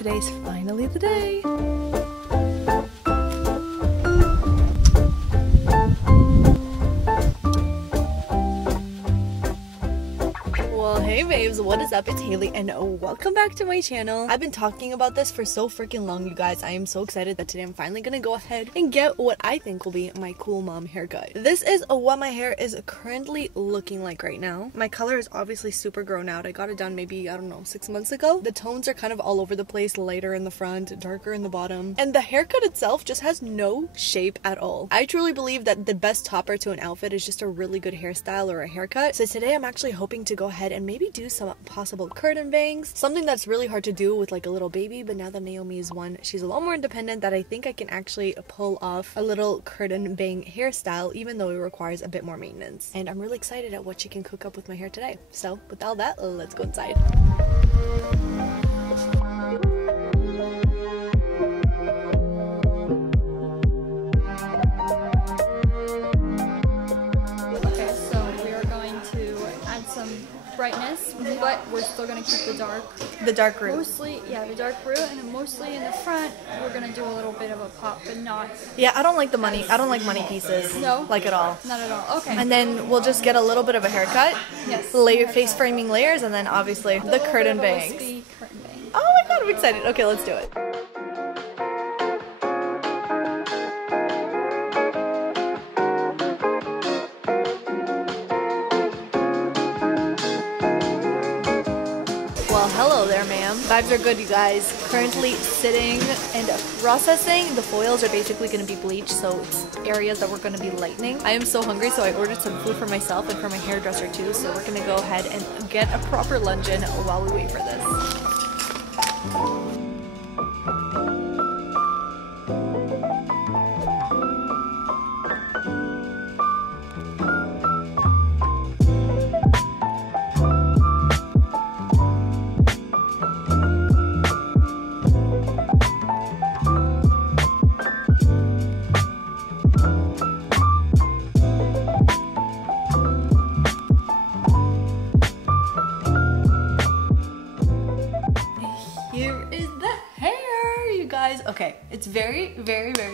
Today's finally the day. Hey babes, what is up? It's Haley and welcome back to my channel. I've been talking about this for so freaking long, you guys. I am so excited that today I'm finally gonna go ahead and get what I think will be my cool mom haircut. This is what my hair is currently looking like right now. My color is obviously super grown out. I got it done maybe, I don't know, 6 months ago. The tones are kind of all over the place, lighter in the front, darker in the bottom. And the haircut itself just has no shape at all. I truly believe that the best topper to an outfit is just a really good hairstyle or a haircut. So today I'm actually hoping to go ahead and maybe do some possible curtain bangs, something that's really hard to do with like a little baby, but now that Naomi is one, she's a lot more independent, that I think I can actually pull off a little curtain bang hairstyle, even though it requires a bit more maintenance. And I'm really excited at what she can cook up with my hair today. So with all that, let's go inside. Brightness, but we're still gonna keep the dark root. Mostly, yeah, the dark root, and then mostly in the front, we're gonna do a little bit of a pop, but not. Yeah, I don't like the money. I don't like money pieces. No, like at all. Not at all. Okay. And then we'll just get a little bit of a haircut. Yes. Layer face framing layers, and then obviously the curtain bangs. Curtain bang. Oh my god, I'm excited. Okay, let's do it. Well, hello there, ma'am. Vibes are good, you guys. Currently sitting and processing. The foils are basically going to be bleached, so it's areas that we're going to be lightening. I am so hungry, so I ordered some food for myself and for my hairdresser too, so we're going to go ahead and get a proper luncheon while we wait for this. Okay, it's very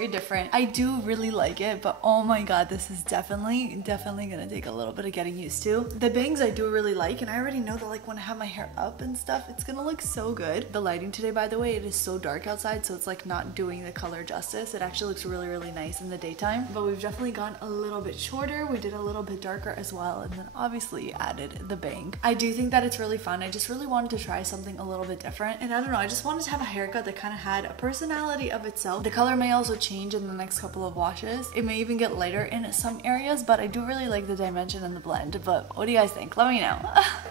different. I do really like it, but oh my god, this is definitely gonna take a little bit of getting used to. The bangs I do really like, and I already know that like when I have my hair up and stuff, it's gonna look so good. The lighting today, by the way, it is so dark outside, so it's like not doing the color justice. It actually looks really nice in the daytime, but we've definitely gone a little bit shorter. We did a little bit darker as well, and then obviously added the bang. I do think that it's really fun. I just really wanted to try something a little bit different, and I don't know, I just wanted to have a haircut that kind of had a personality of itself. The color may also change in the next couple of washes. It may even get lighter in some areas, but I do really like the dimension and the blend. But what do you guys think? Let me know.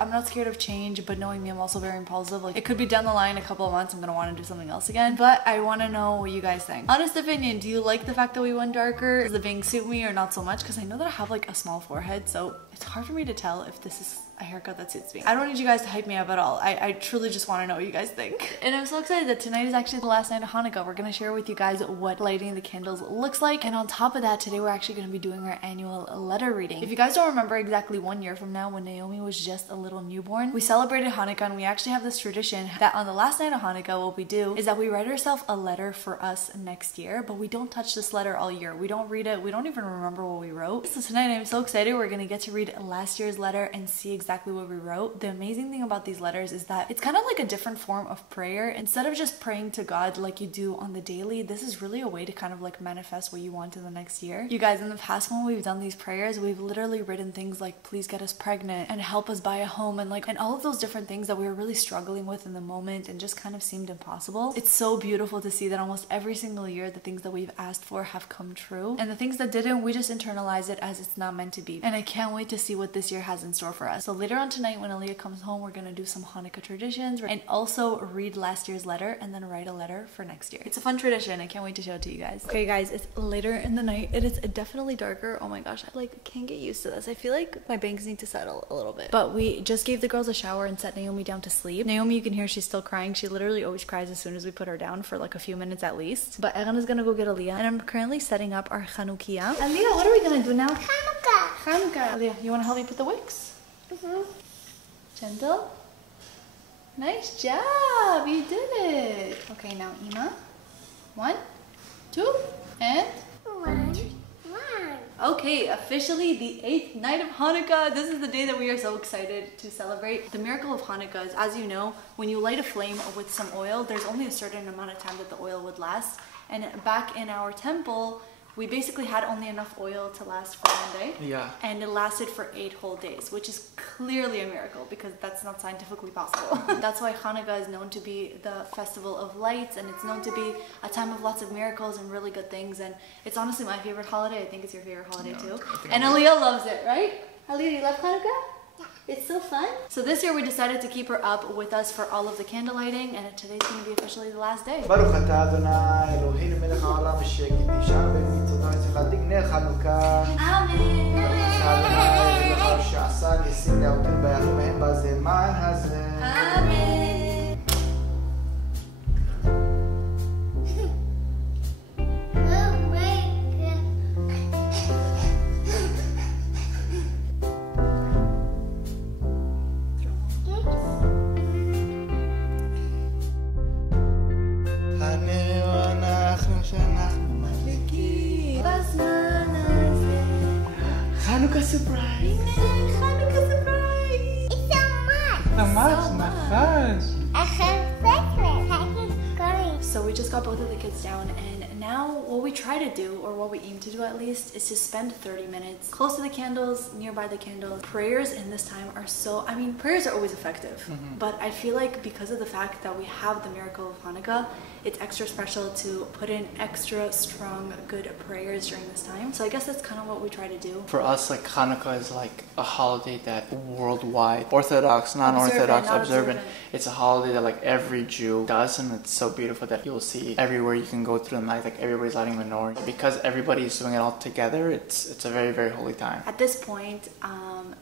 I'm not scared of change, but knowing me, I'm also very impulsive. Like, it could be down the line a couple of months, I'm gonna want to do something else again, but I want to know what you guys think. Honest opinion, do you like the fact that we went darker? Does the bang suit me or not so much? Because I know that I have like a small forehead, so it's hard for me to tell if this is a haircut that suits me. I don't need you guys to hype me up at all. I truly just want to know what you guys think. And I'm so excited that tonight is actually the last night of Hanukkah. We're going to share with you guys what lighting the candles looks like. And on top of that, today we're actually going to be doing our annual letter reading. If you guys don't remember, exactly 1 year from now, when Naomi was just a little newborn, we celebrated Hanukkah, and we actually have this tradition that on the last night of Hanukkah, what we do is that we write ourselves a letter for us next year, but we don't touch this letter all year. We don't read it. We don't even remember what we wrote. So tonight I'm so excited. We're going to get to read last year's letter and see exactly what we wrote. The amazing thing about these letters is that it's kind of like a different form of prayer. Instead of just praying to God like you do on the daily, this is really a way to kind of like manifest what you want in the next year. You guys, in the past when we've done these prayers, we've literally written things like, please get us pregnant and help us buy a home, and all of those different things that we were really struggling with in the moment and just kind of seemed impossible. It's so beautiful to see that almost every single year the things that we've asked for have come true, and the things that didn't, we just internalize it as it's not meant to be. And I can't wait to see what this year has in store for us. So later on tonight, when Aaliyah comes home, we're gonna do some Hanukkah traditions and also read last year's letter and then write a letter for next year. It's a fun tradition. I can't wait to show it to you guys. Okay guys, it's later in the night. It is definitely darker. Oh my gosh, I like can't get used to this. I feel like my bangs need to settle a little bit. But we just gave the girls a shower and set Naomi down to sleep. Naomi, you can hear she's still crying. She literally always cries as soon as we put her down for like a few minutes at least. But Egan is gonna go get Aaliyah, and I'm currently setting up our Hanukkah. Aaliyah, what are we gonna do now? Hanukkah. Aaliyah, you wanna help me put the wicks? Gentle. Nice job. You did it. Okay, now Ima. 1, 2, and 1. okay, officially the 8th night of Hanukkah. This is the day that we are so excited to celebrate. The miracle of Hanukkah is, as you know, when you light a flame with some oil, there's only a certain amount of time that the oil would last. And back in our temple, we basically had only enough oil to last for 1 day. Yeah. And it lasted for 8 whole days, which is clearly a miracle because that's not scientifically possible. That's why Hanukkah is known to be the festival of lights, and it's known to be a time of lots of miracles and really good things. And it's honestly my favorite holiday. I think it's your favorite holiday too. And Aaliyah loves it, right? Aaliyah, you love Hanukkah? It's so fun. So this year we decided to keep her up with us for all of the candle lighting, and today's going to be officially the last day. ברוך אתה אדוני אלוהינו מלך העולם אשר קידשנו במצוותיו וצריכת נר חנוכה. אמן. ברוך אתה אדוני אלוהינו שעשה ניסים להותיר בימים ההם בזמן הזה. אמן. Hanukkah surprise! Hanukkah surprise! It's so much! ממש נחש! I have secret. I keep going. So we just got both of the kids down, and now what we try to do, or what we aim to do at least, is to spend 30 minutes close to the candles, nearby the candles. Prayers in this time are so, I mean, prayers are always effective, but I feel like because of the fact that we have the miracle of Hanukkah, it's extra special to put in extra strong, good prayers during this time. So I guess that's kind of what we try to do. For us, like Hanukkah is like a holiday that worldwide, Orthodox, non-Orthodox, observant, it's a holiday that like every Jew does, and it's so beautiful that you'll see everywhere you can go through the night, like everybody's lighting menorah. Because everybody is doing it all together, it's a very, very holy time. At this point,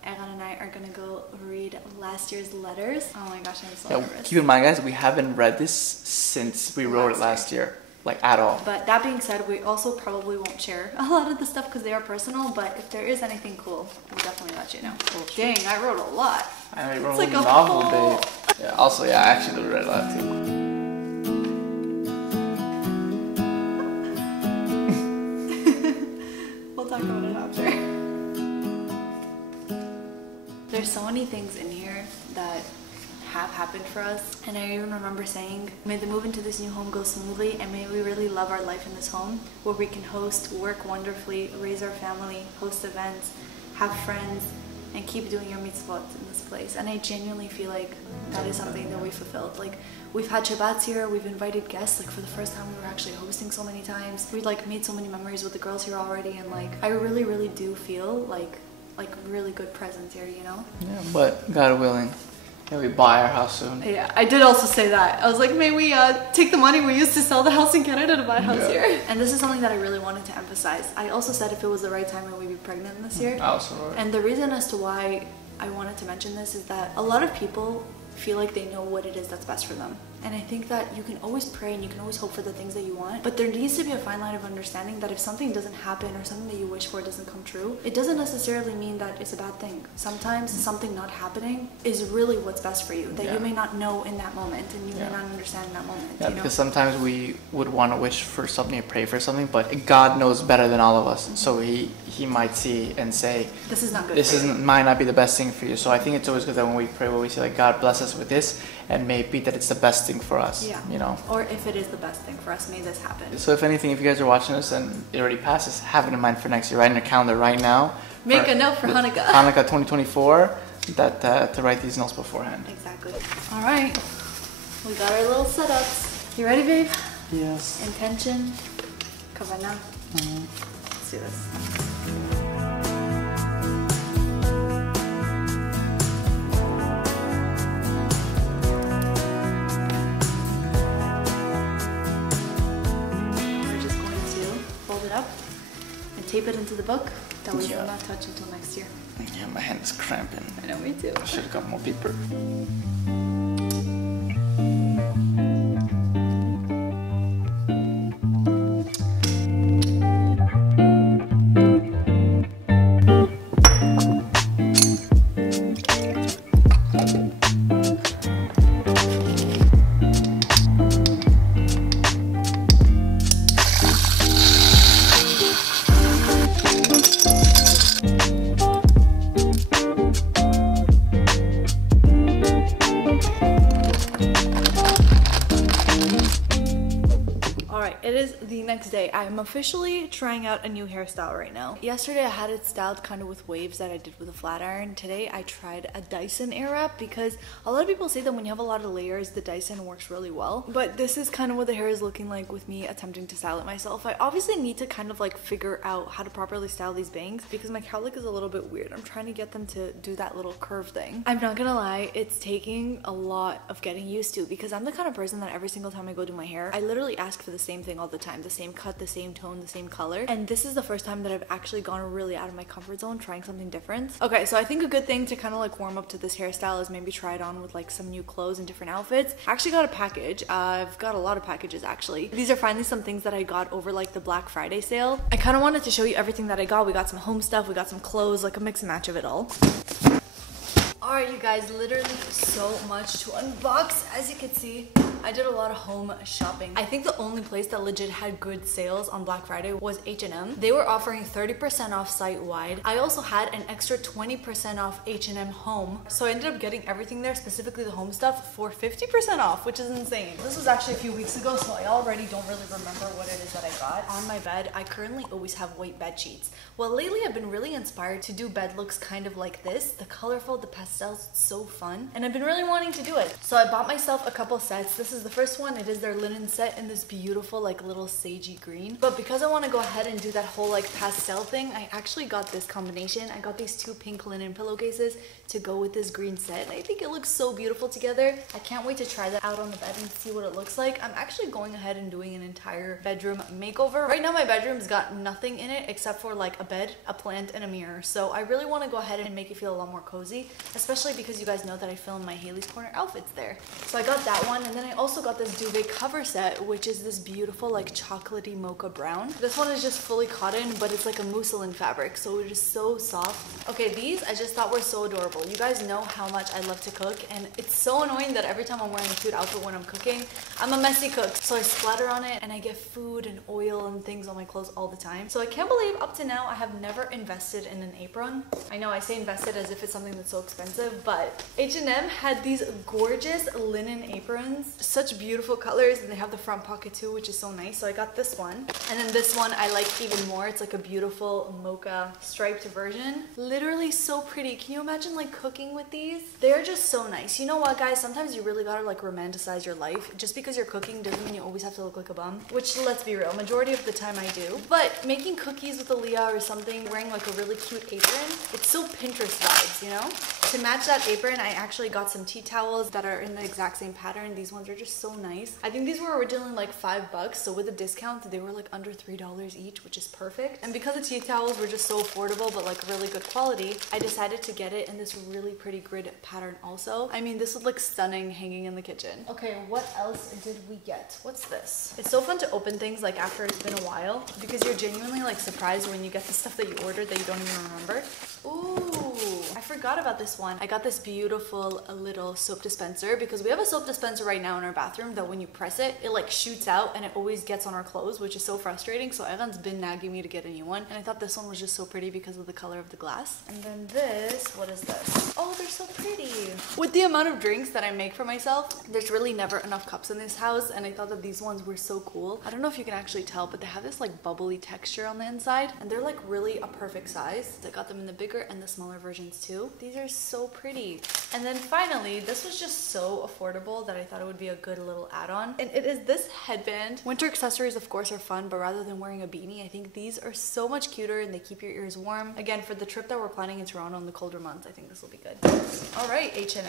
Eran and I are gonna go read last year's letters. Oh my gosh, I'm so nervous. Keep in mind, guys, we haven't read this since we wrote it last year. Like at all. But that being said, we also probably won't share a lot of the stuff because they are personal, but if there is anything cool, we'll definitely let you know. Dang, I wrote a lot. I wrote like a novel, babe. Yeah, also, yeah, I actually read a lot too. We'll talk about it after. There's so many things in here that have happened for us, and I even remember saying, may the move into this new home go smoothly, and may we really love our life in this home where we can host, work wonderfully, raise our family, host events, have friends, and keep doing your mitzvot in this place. And I genuinely feel like that is something that we fulfilled. Like, we've had Shabbats here, we've invited guests, like for the first time we were actually hosting so many times. We like made so many memories with the girls here already, and like I really, really do feel like really good presence here, you know? Yeah, but God willing, yeah, we buy our house soon. Yeah, I did also say that. I was like, may we take the money we used to sell the house in Canada to buy a house here. And this is something that I really wanted to emphasize. I also said if it was the right time, we'd be pregnant this year. Also, and the reason as to why I wanted to mention this is that a lot of people feel like they know what it is that's best for them. And I think that you can always pray and you can always hope for the things that you want, but there needs to be a fine line of understanding that if something doesn't happen or something that you wish for doesn't come true, it doesn't necessarily mean that it's a bad thing. Sometimes something not happening is really what's best for you, that you may not know in that moment and you may not understand in that moment. Yeah, you know? because sometimes we would want to wish for something or pray for something, but God knows better than all of us. So he might see and say, this is not good. This might not be the best thing for you. So I think it's always good that when we pray, we say like, God bless us with this, and may it be that it's the best thing for us. Yeah. You know. Or if it is the best thing for us, may this happen. So if anything, if you guys are watching this and it already passes, have it in mind for next year. Write in your calendar right now. Make a note for Hanukkah. Hanukkah 2024. That to write these notes beforehand. Exactly. All right. We got our little setups. You ready, babe? Yes. Intention. Kavanah. Let's do this. Up and tape it into the book that we will not touch until next year. Yeah, my hand is cramping. I know, me too. I should have got more paper. right, it is the next day. I am officially trying out a new hairstyle right now. Yesterday I had it styled kind of with waves that I did with a flat iron. Today I tried a Dyson Airwrap because a lot of people say that when you have a lot of layers, the Dyson works really well. But this is kind of what the hair is looking like with me attempting to style it myself. I obviously need to kind of like figure out how to properly style these bangs because my cowlick is a little bit weird. I'm trying to get them to do that little curve thing. I'm not gonna lie, it's taking a lot of getting used to because I'm the kind of person that every single time I go do my hair, I literally ask for the same thing all the time. The same cut, the same tone, the same color. And this is the first time that I've actually gone really out of my comfort zone trying something different. Okay, so I think a good thing to kind of like warm up to this hairstyle is maybe try it on with like some new clothes and different outfits. I actually got a package. I've got a lot of packages actually. These are finally some things that I got over like the Black Friday sale. I kind of wanted to show you everything that I got. We got some home stuff, we got some clothes, like a mix and match of it all. Alright you guys, literally so much to unbox. As you can see, I did a lot of home shopping. I think the only place that legit had good sales on Black Friday was H&M. They were offering 30% off site-wide. I also had an extra 20% off H&M Home. So I ended up getting everything there, specifically the home stuff, for 50% off, which is insane. This was actually a few weeks ago, so I already don't really remember what it is that I got. On my bed, I currently always have white bed sheets. Well, lately I've been really inspired to do bed looks kind of like this. The colorful, the pastels, it's so fun. And I've been really wanting to do it. So I bought myself a couple sets. This is the first one. It is their linen set in this beautiful like little sagey green. But because I want to go ahead and do that whole like pastel thing, I actually got this combination. I got these two pink linen pillowcases to go with this green set. And I think it looks so beautiful together. I can't wait to try that out on the bed and see what it looks like. I'm actually going ahead and doing an entire bedroom makeover. Right now my bedroom's got nothing in it except for like a bed, a plant, and a mirror. So I really want to go ahead and make it feel a lot more cozy, especially because you guys know that I film my Haley's Corner outfits there. So I got that one, and then I also got this duvet cover set, which is this beautiful like chocolatey mocha brown. This one is just fully cotton, but it's like a mousseline fabric, so it is so soft. Okay, these I just thought were so adorable. You guys know how much I love to cook, and it's so annoying that every time I'm wearing a cute outfit when I'm cooking, I'm a messy cook. So I splatter on it, and I get food and oil and things on my clothes all the time. So I can't believe up to now I have never invested in an apron. I know I say invested as if it's something that's so expensive, but H&M had these gorgeous linen aprons, such beautiful colors, and they have the front pocket too, which is so nice. So I got this one, and then this one I like even more. It's like a beautiful mocha striped version. Literally so pretty. Can you imagine like cooking with these? They're just so nice. You know what, guys, sometimes you really gotta like romanticize your life. Just because you're cooking doesn't mean you always have to look like a bum, which, let's be real, majority of the time I do. But making cookies with Aaliyah or something, wearing like a really cute apron, it's so Pinterest vibes, you know? To match that apron, I actually got some tea towels that are in the exact same pattern. These ones are just so nice. I think these were originally like $5, so with a discount they were like under $3 each, which is perfect. And because the tea towels were just so affordable but like really good quality, I decided to get it in this really pretty grid pattern also. I mean, this would look stunning hanging in the kitchen. Okay, what else did we get? What's this? It's so fun to open things like after it's been a while because you're genuinely like surprised when you get the stuff that you ordered that you don't even remember. Ooh, I forgot about this one. I got this beautiful little soap dispenser because we have a soap dispenser right now in our bathroom that when you press it, it like shoots out and it always gets on our clothes, which is so frustrating. So Evan's been nagging me to get a new one, and I thought this one was just so pretty because of the color of the glass. And then this, what is this? Oh, they're so pretty. With the amount of drinks that I make for myself, there's really never enough cups in this house, and I thought that these ones were so cool. I don't know if you can actually tell, but they have this like bubbly texture on the inside, and they're like really a perfect size. I got them in the bigger and the smaller versions too. These are so pretty. And then finally, this was just so affordable that I thought it would be a good little add-on, and it is this headband. Winter accessories of course are fun, but rather than wearing a beanie, I think these are so much cuter and they keep your ears warm. Again, for the trip that we're planning in Toronto in the colder months, I think this will be good. All right, H&M,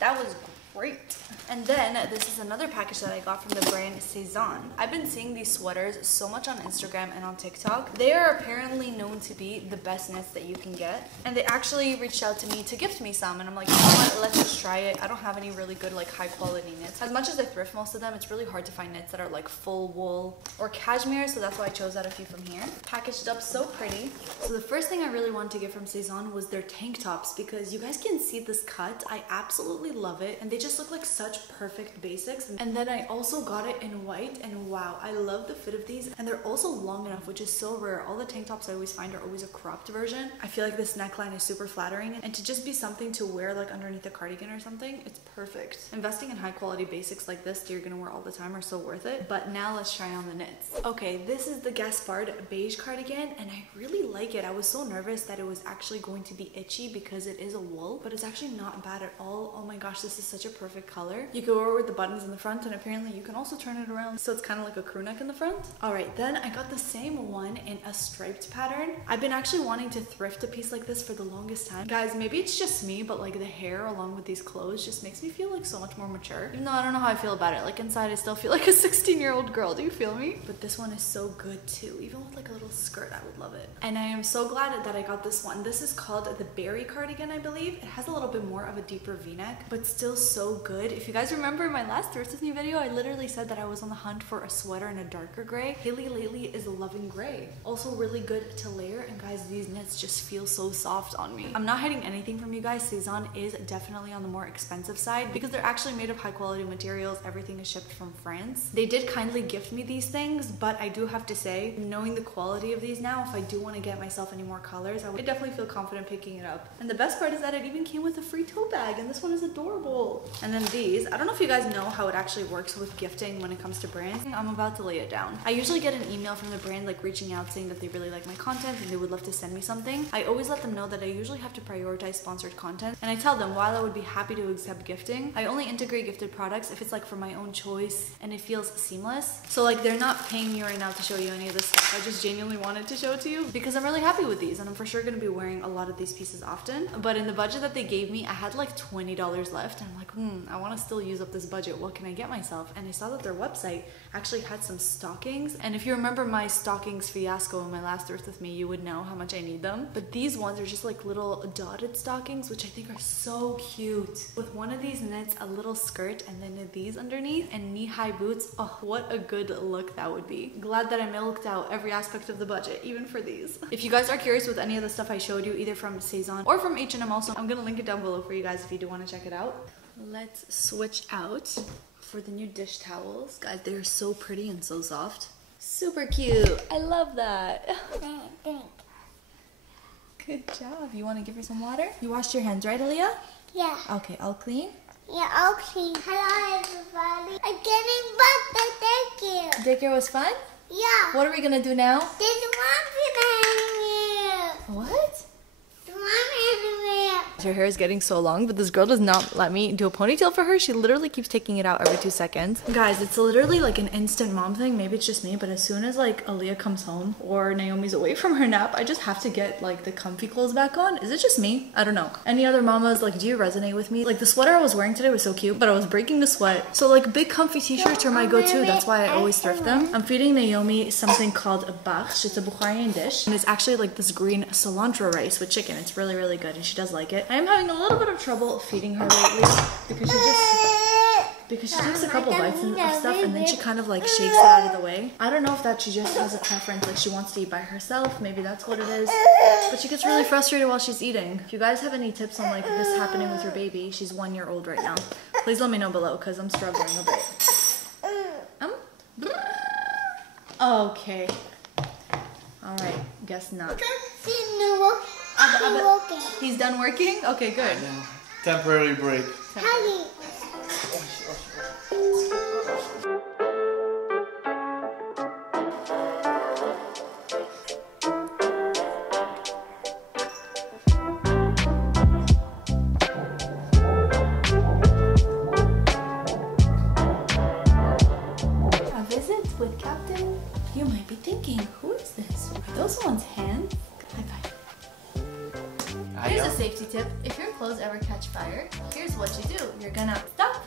that was great. And then this is another package that I got from the brand Sézanne. I've been seeing these sweaters so much on Instagram and on TikTok. They are apparently known to be the best knits that you can get, and they actually reached out to me to gift me some, and I'm like, you know what, let's just try it. I don't have any really good like high quality knits. As much as I thrift most of them, it's really hard to find knits that are like full wool or cashmere, so that's why I chose out a few from here. Packaged up so pretty. So the first thing I really wanted to get from Sézanne was their tank tops, because you guys can see this cut. I absolutely love it, and they just just look like such perfect basics. And then I also got it in white, and wow, I love the fit of these. And they're also long enough, which is so rare. All the tank tops I always find are always a cropped version. I feel like this neckline is super flattering, and to just be something to wear like underneath a cardigan or something, it's perfect. Investing in high quality basics like this that you're gonna wear all the time are so worth it. But now let's try on the knits. Okay, this is the Gaspard beige cardigan, and I really like it. I was so nervous that it was actually going to be itchy because it is a wool, but it's actually not bad at all. Oh my gosh, this is such a perfect color. You can wear it with the buttons in the front, and apparently you can also turn it around so it's kind of like a crew neck in the front. All right, then I got the same one in a striped pattern. I've been actually wanting to thrift a piece like this for the longest time. Guys, maybe it's just me, but like the hair along with these clothes just makes me feel like so much more mature. Even though I don't know how I feel about it. Like inside I still feel like a 16-year-old girl. Do you feel me? But this one is so good too. Even with like a little skirt, I would love it. And I am so glad that I got this one. This is called the Berry cardigan, I believe. It has a little bit more of a deeper v-neck, but still so good. If you guys remember in my last Thrift With Me video, I literally said that I was on the hunt for a sweater in a darker gray. Haley lately is loving gray. Also really good to layer, and guys, these knits just feel so soft on me. I'm not hiding anything from you guys. Cezanne is definitely on the more expensive side because they're actually made of high quality materials. Everything is shipped from France. They did kindly gift me these things, but I do have to say, knowing the quality of these now, if I do want to get myself any more colors, I would definitely feel confident picking it up. And the best part is that it even came with a free tote bag, and this one is adorable. And then these, I don't know if you guys know how it actually works with gifting when it comes to brands. I'm about to lay it down. I usually get an email from the brand like reaching out saying that they really like my content and they would love to send me something. I always let them know that I usually have to prioritize sponsored content, and I tell them while I would be happy to accept gifting, I only integrate gifted products if it's like for my own choice and it feels seamless. So like they're not paying me right now to show you any of this stuff. I just genuinely wanted to show it to you because I'm really happy with these, and I'm for sure going to be wearing a lot of these pieces often. But in the budget that they gave me, I had like $20 left, and I'm like, I want to still use up this budget. What can I get myself? And I saw that their website actually had some stockings, and if you remember my stockings fiasco in my last Thrift With Me, you would know how much I need them. But these ones are just like little dotted stockings, which I think are so cute. With one of these knits, a little skirt, and then these underneath, and knee-high boots. Oh, what a good look that would be. Glad that I milked out every aspect of the budget, even for these. If you guys are curious with any of the stuff I showed you, either from Cezanne or from H&M also, I'm gonna link it down below for you guys if you do want to check it out. Let's switch out for the new dish towels. Guys, they're so pretty and so soft. Super cute. I love that. Good job. You want to give her some water? You washed your hands, right, Aaliyah? Yeah. Okay, all clean? Yeah, all clean. Hello, everybody. I'm getting back to daycare. Daycare was fun? Yeah. What are we gonna do now? There's one in here. What? There's one in here. Her hair is getting so long, but this girl does not let me do a ponytail for her. She literally keeps taking it out every 2 seconds. Guys, it's literally like an instant mom thing. Maybe it's just me, but as soon as like Aaliyah comes home or Naomi's away from her nap, I just have to get like the comfy clothes back on. Is it just me? I don't know. Any other mamas, like, do you resonate with me? Like the sweater I was wearing today was so cute, but I was breaking the sweat. So like big comfy t-shirts are my go-to. That's why I always thrift them. I'm feeding Naomi something called a barsh. It's a Bukharian dish, and it's actually like this green cilantro rice with chicken. It's really, really good, and she does like it. I am having a little bit of trouble feeding her lately because she takes a couple bites of stuff and then she kind of like shakes it out of the way. I don't know if that she just has a preference, like she wants to eat by herself. Maybe that's what it is. But she gets really frustrated while she's eating. If you guys have any tips on like this happening with your baby, she's 1 year old right now, please let me know below because I'm struggling a bit. Okay. Alright, guess not. He's done working? Okay, good. Temporary break. Honey. A visit with Captain. You might be thinking, who is this? Are those someone's hands? High five. Here's a safety tip. If your clothes ever catch fire, here's what you do. You're gonna stop,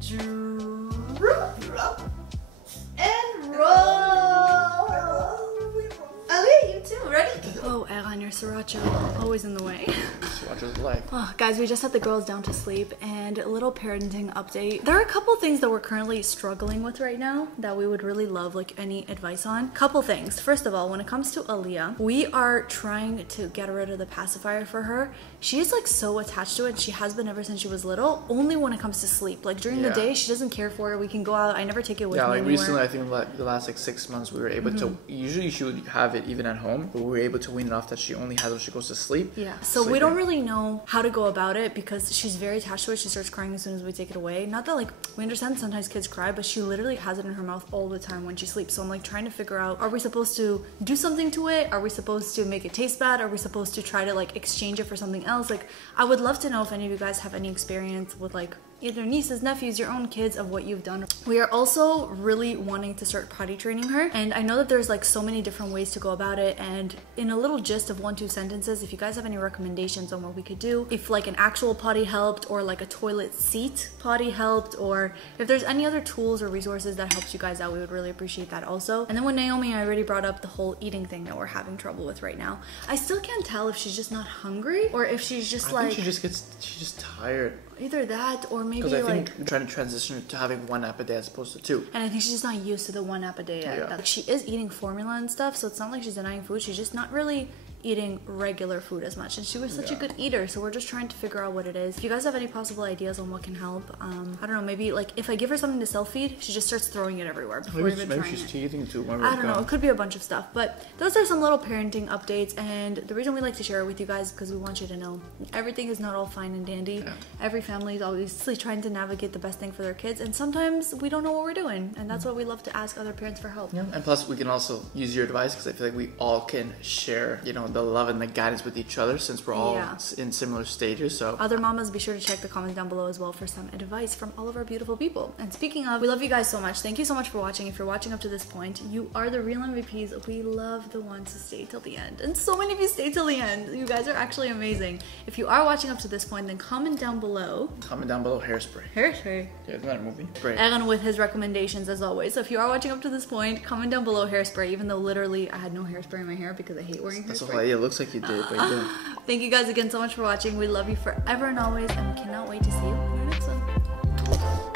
drop, and roll. Aaliyah, you too. Ready? Oh, Aaron, your sriracha always in the way. watches live. Oh, guys, we just had the girls down to sleep, and a little parenting update. There are a couple things that we're currently struggling with right now that we would really love like any advice on. Couple things. First of all, when it comes to Aaliyah, we are trying to get rid of the pacifier for her. She is like so attached to it. She has been ever since she was little, only when it comes to sleep. Like during the day, she doesn't care for it. We can go out. I never take it with me like anywhere. recently, I think like the last like 6 months we were able to, usually she would have it even at home, but we were able to wean it off that she only has when she goes to sleep. Yeah, so we don't really know how to go about it because she's very attached to it. She starts crying as soon as we take it away. Not that like, we understand sometimes kids cry, but she literally has it in her mouth all the time when she sleeps. So I'm like trying to figure out, are we supposed to do something to it? Are we supposed to make it taste bad? Are we supposed to try to like exchange it for something else? Like, I would love to know if any of you guys have any experience with like either nieces, nephews, your own kids, of what you've done. We are also really wanting to start potty training her, and I know that there's like so many different ways to go about it, and in a little gist of 1-2 sentences, if you guys have any recommendations on what we could do, if like an actual potty helped or like a toilet seat potty helped, or if there's any other tools or resources that helps you guys out, we would really appreciate that also. And then with Naomi, I already brought up the whole eating thing that we're having trouble with right now. I still can't tell if she's just not hungry or if she's just I think she's just tired. Either that or maybe because I think like we're trying to transition to having 1 app a day as opposed to 2. and I think she's just not used to the 1 app a day yet. Like, she is eating formula and stuff, so it's not like she's denying food. She's just not really eating regular food as much, and she was such a good eater, so we're just trying to figure out what it is. If you guys have any possible ideas on what can help, I don't know, maybe like if I give her something to self-feed, she just starts throwing it everywhere before Maybe she's teething too. I don't know, it could be a bunch of stuff, but those are some little parenting updates, and the reason we like to share it with you guys is because we want you to know everything is not all fine and dandy. Every family is obviously trying to navigate the best thing for their kids, and sometimes we don't know what we're doing, and that's why we love to ask other parents for help. And plus we can also use your advice, because I feel like we all can share, you know, the love and the guidance with each other, since we're all in similar stages. So other mamas, be sure to check the comments down below as well for some advice from all of our beautiful people. And speaking of, we love you guys so much. Thank you so much for watching. If you're watching up to this point, you are the real MVPs. We love the ones who stay till the end, and so many of you stay till the end. You guys are actually amazing. If you are watching up to this point, then comment down below. Comment down below Hairspray. Hairspray. Yeah, isn't that a movie? Great. And with his recommendations as always. So if you are watching up to this point, comment down below Hairspray, even though literally I had no hairspray in my hair because I hate wearing hairspray. That's why it looks like you did, but you didn't. Thank you guys again so much for watching. We love you forever and always, and we cannot wait to see you in our next one.